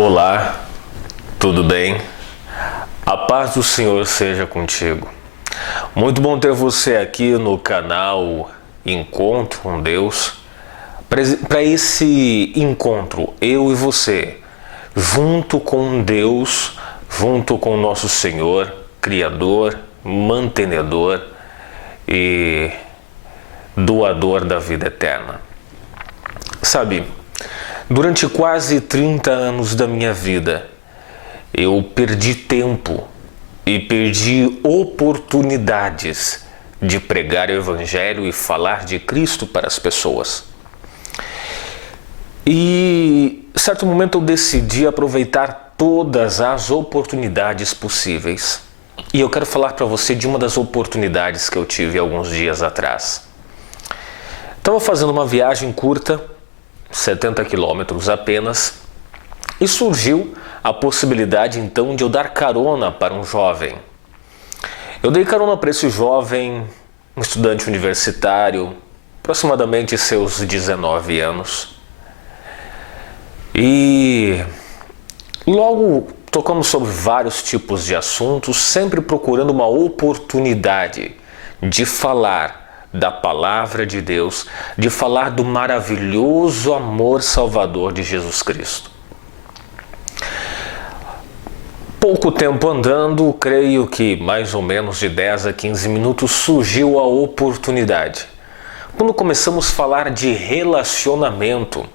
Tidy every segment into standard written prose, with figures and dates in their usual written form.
Olá, tudo bem? A paz do Senhor seja contigo. Muito bom ter você aqui no canal Encontro com Deus. Para esse encontro, eu e você, junto com Deus, junto com o nosso Senhor, Criador, Mantenedor e Doador da vida eterna. Sabe, durante quase 30 anos da minha vida, eu perdi tempo e perdi oportunidades de pregar o Evangelho e falar de Cristo para as pessoas. E, em certo momento, eu decidi aproveitar todas as oportunidades possíveis. E eu quero falar para você de uma das oportunidades que eu tive alguns dias atrás. Estava fazendo uma viagem curta, 70 quilômetros apenas, e surgiu a possibilidade então de eu dar carona para um jovem. Eu dei carona para esse jovem, um estudante universitário, aproximadamente seus 19 anos. E logo tocamos sobre vários tipos de assuntos, sempre procurando uma oportunidade de falar da palavra de Deus, de falar do maravilhoso amor salvador de Jesus Cristo. Pouco tempo andando, creio que mais ou menos de 10 a 15 minutos, surgiu a oportunidade. Quando começamos a falar de relacionamento,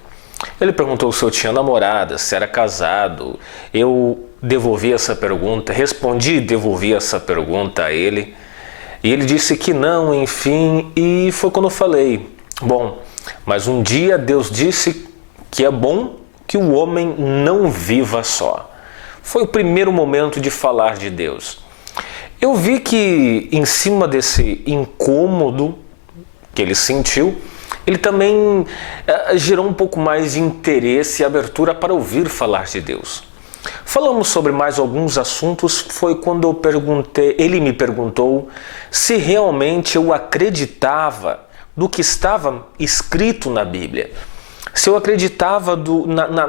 ele perguntou se eu tinha namorada, se era casado. Eu devolvi essa pergunta, respondi e devolvi essa pergunta a ele. E ele disse que não, enfim, e foi quando eu falei: bom, mas um dia Deus disse que é bom que o homem não viva só. Foi o primeiro momento de falar de Deus. Eu vi que em cima desse incômodo que ele sentiu, ele também gerou um pouco mais de interesse e abertura para ouvir falar de Deus. Falamos sobre mais alguns assuntos, foi quando ele me perguntou se realmente eu acreditava do que estava escrito na Bíblia, se eu acreditava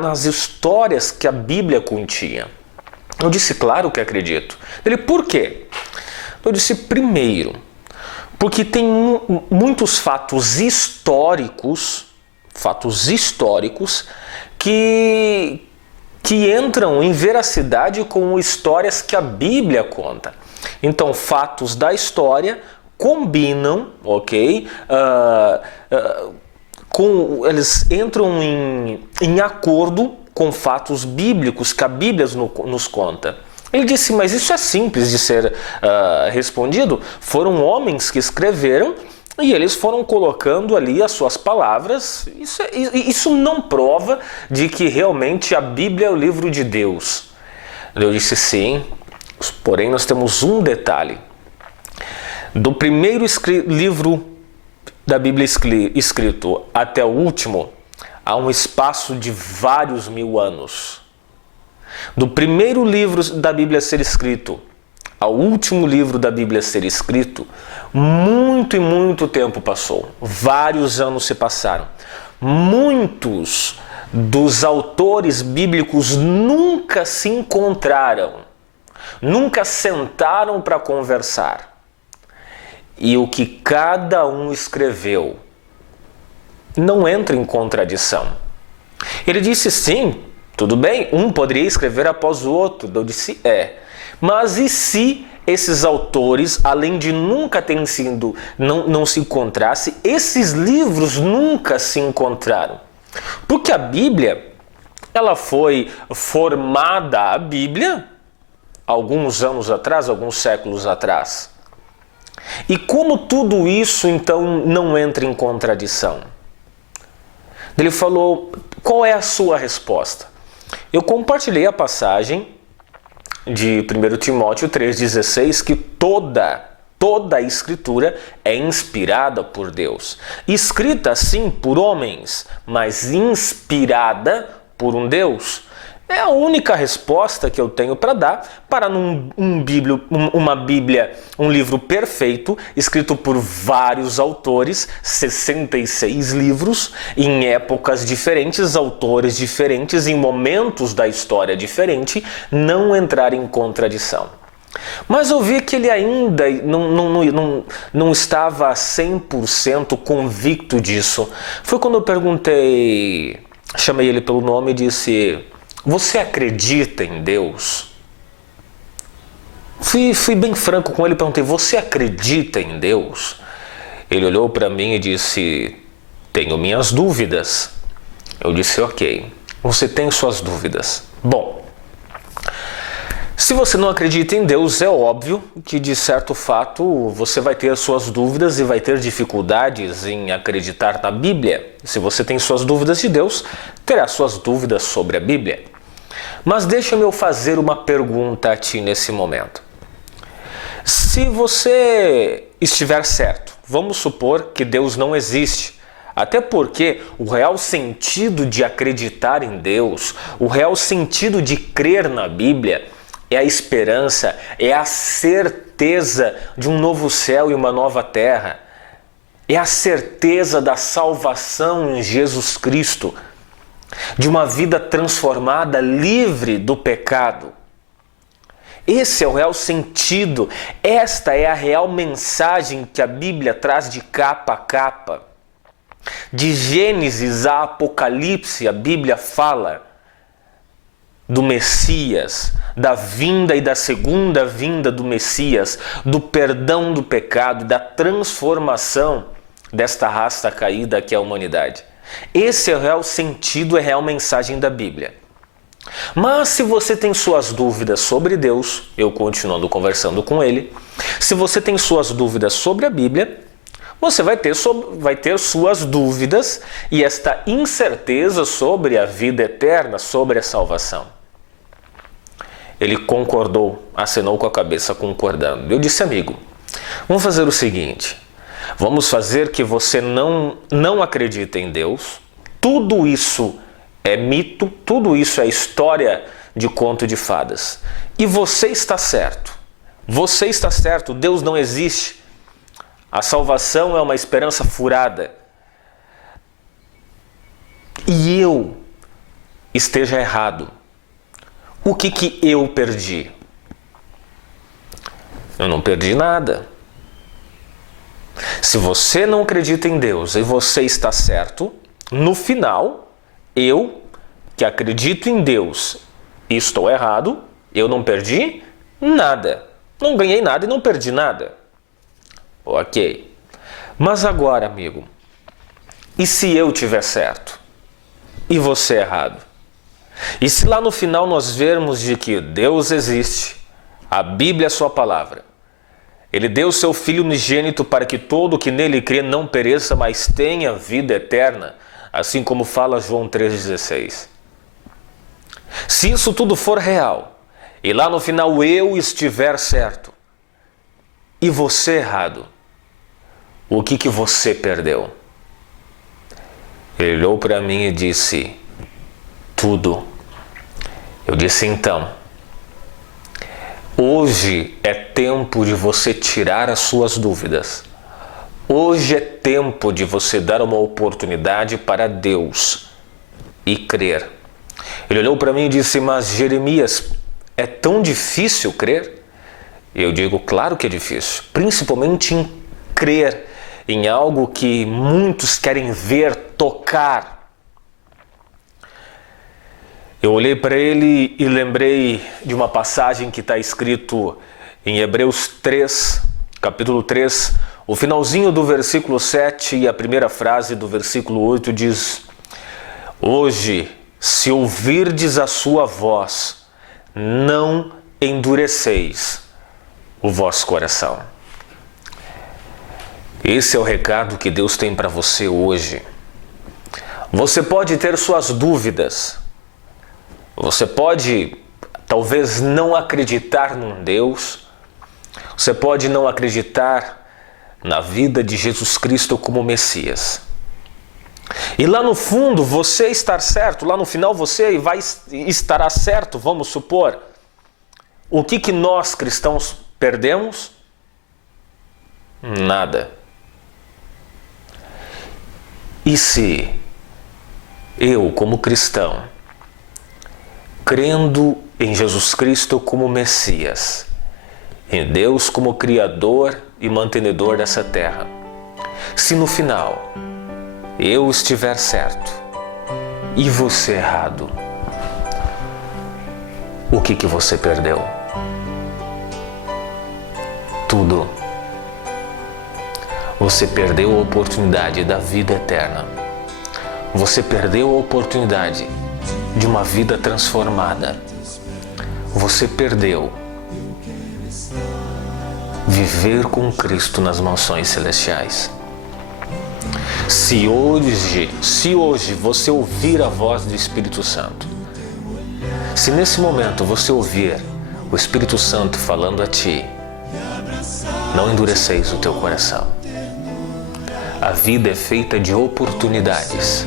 nas histórias que a Bíblia continha. Eu disse, claro que acredito. Ele, por quê? Eu disse, primeiro, porque tem muitos fatos históricos que entram em veracidade com histórias que a Bíblia conta. Então, fatos da história combinam, ok? Eles entram em acordo com fatos bíblicos que a Bíblia nos conta. Ele disse, mas isso é simples de ser respondido. Foram homens que escreveram e eles foram colocando ali as suas palavras. Isso não prova de que realmente a Bíblia é o livro de Deus. Eu disse sim, porém nós temos um detalhe. Do primeiro livro da Bíblia escrito até o último, há um espaço de vários mil anos. Do primeiro livro da Bíblia ser escrito ao último livro da Bíblia ser escrito, muito e muito tempo passou. Vários anos se passaram. Muitos dos autores bíblicos nunca se encontraram, nunca sentaram para conversar. E o que cada um escreveu não entra em contradição. Ele disse sim, tudo bem, um poderia escrever após o outro. Eu disse mas e se esses autores, além de nunca terem sido, não se encontrassem, esses livros nunca se encontraram? Porque a Bíblia, ela foi formada, a Bíblia, alguns anos atrás, alguns séculos atrás. E como tudo isso, então, não entra em contradição? Ele falou, qual é a sua resposta? Eu compartilhei a passagem de 1 Timóteo 3,16, que toda a Escritura é inspirada por Deus. Escrita, sim, por homens, mas inspirada por um Deus. É a única resposta que eu tenho para dar para uma Bíblia, um livro perfeito, escrito por vários autores, 66 livros, em épocas diferentes, autores diferentes, em momentos da história diferente, não entrar em contradição. Mas eu vi que ele ainda não estava 100% convicto disso. Foi quando eu perguntei, chamei ele pelo nome e disse: você acredita em Deus? Fui bem franco com ele, perguntei: você acredita em Deus? Ele olhou para mim e disse: tenho minhas dúvidas. Eu disse: ok, você tem suas dúvidas. Bom, se você não acredita em Deus, é óbvio que, de certo fato, você vai ter suas dúvidas e vai ter dificuldades em acreditar na Bíblia. Se você tem suas dúvidas de Deus, terá suas dúvidas sobre a Bíblia. Mas deixa-me eu fazer uma pergunta a ti nesse momento. Se você estiver certo, vamos supor que Deus não existe. Até porque o real sentido de acreditar em Deus, o real sentido de crer na Bíblia, é a esperança, é a certeza de um novo céu e uma nova terra. É a certeza da salvação em Jesus Cristo, de uma vida transformada, livre do pecado. Esse é o real sentido, esta é a real mensagem que a Bíblia traz de capa a capa. De Gênesis a Apocalipse, a Bíblia fala do Messias, da vinda e da segunda vinda do Messias, do perdão do pecado, da transformação desta raça caída que é a humanidade. Esse é o real sentido, é a real mensagem da Bíblia. Mas se você tem suas dúvidas sobre Deus, eu continuando conversando com ele, se você tem suas dúvidas sobre a Bíblia, você vai ter suas dúvidas e esta incerteza sobre a vida eterna, sobre a salvação. Ele concordou, acenou com a cabeça concordando. Eu disse: amigo, vamos fazer o seguinte, vamos fazer que você não acredita em Deus, tudo isso é mito, tudo isso é história de conto de fadas. E você está certo, Deus não existe, a salvação é uma esperança furada. E eu esteja errado. O que eu perdi? Eu não perdi nada. Se você não acredita em Deus e você está certo, no final, eu, que acredito em Deus e estou errado, eu não perdi nada. Não ganhei nada e não perdi nada. Ok. Mas agora, amigo, e se eu tiver certo e você errado? E se lá no final nós vermos de que Deus existe, a Bíblia é sua palavra, Ele deu seu Filho unigênito para que todo que nele crê não pereça, mas tenha vida eterna, assim como fala João 3,16. Se isso tudo for real, e lá no final eu estiver certo, e você errado, o que você perdeu? Ele olhou para mim e disse: tudo. Eu disse: então, hoje é tempo de você tirar as suas dúvidas. Hoje é tempo de você dar uma oportunidade para Deus e crer. Ele olhou para mim e disse: mas Jeremias, é tão difícil crer? Eu digo: claro que é difícil, principalmente em crer em algo que muitos querem ver, tocar. Eu olhei para ele e lembrei de uma passagem que está escrito em Hebreus 3, capítulo 3, o finalzinho do versículo 7 e a primeira frase do versículo 8 diz: hoje, se ouvirdes a sua voz, não endureceis o vosso coração. Esse é o recado que Deus tem para você hoje. Você pode ter suas dúvidas, você pode talvez não acreditar num Deus, você pode não acreditar na vida de Jesus Cristo como Messias. E lá no fundo você estar certo, lá no final você estará certo, vamos supor. O que nós cristãos perdemos? Nada. E se eu, como cristão, crendo em Jesus Cristo como Messias, em Deus como Criador e mantenedor dessa terra, se no final eu estiver certo e você errado, o que você perdeu? Tudo. Você perdeu a oportunidade da vida eterna. Você perdeu a oportunidade de uma vida transformada. Você perdeu viver com Cristo nas mansões celestiais. Se hoje você ouvir a voz do Espírito Santo, se nesse momento você ouvir o Espírito Santo falando a ti, não endureceis o teu coração. A vida é feita de oportunidades.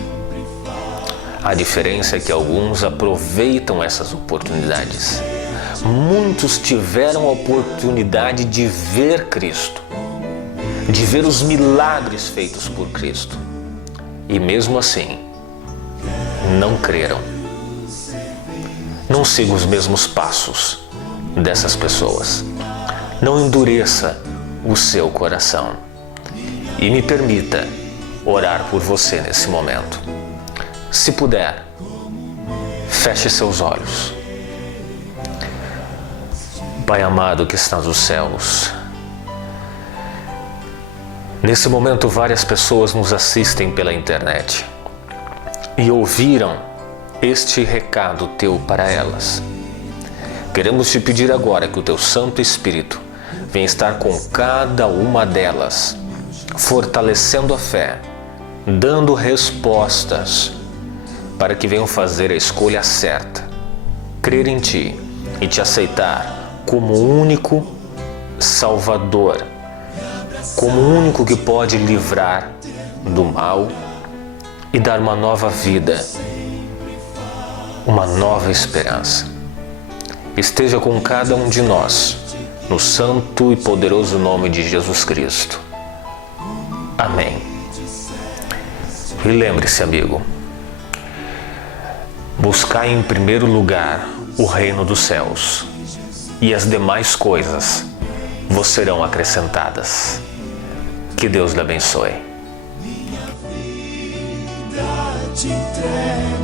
A diferença é que alguns aproveitam essas oportunidades. Muitos tiveram a oportunidade de ver Cristo, de ver os milagres feitos por Cristo. E mesmo assim, não creram. Não siga os mesmos passos dessas pessoas. Não endureça o seu coração. E me permita orar por você nesse momento. Se puder, feche seus olhos. Pai amado que está nos céus, nesse momento várias pessoas nos assistem pela internet e ouviram este recado teu para elas. Queremos te pedir agora que o teu Santo Espírito venha estar com cada uma delas, fortalecendo a fé, dando respostas, para que venham fazer a escolha certa, crer em Ti e Te aceitar como o único Salvador, como o único que pode livrar do mal e dar uma nova vida, uma nova esperança. Esteja com cada um de nós, no santo e poderoso nome de Jesus Cristo. Amém. E lembre-se, amigo, buscai em primeiro lugar o reino dos céus, e as demais coisas vos serão acrescentadas. Que Deus lhe abençoe. Minha vida te entrego.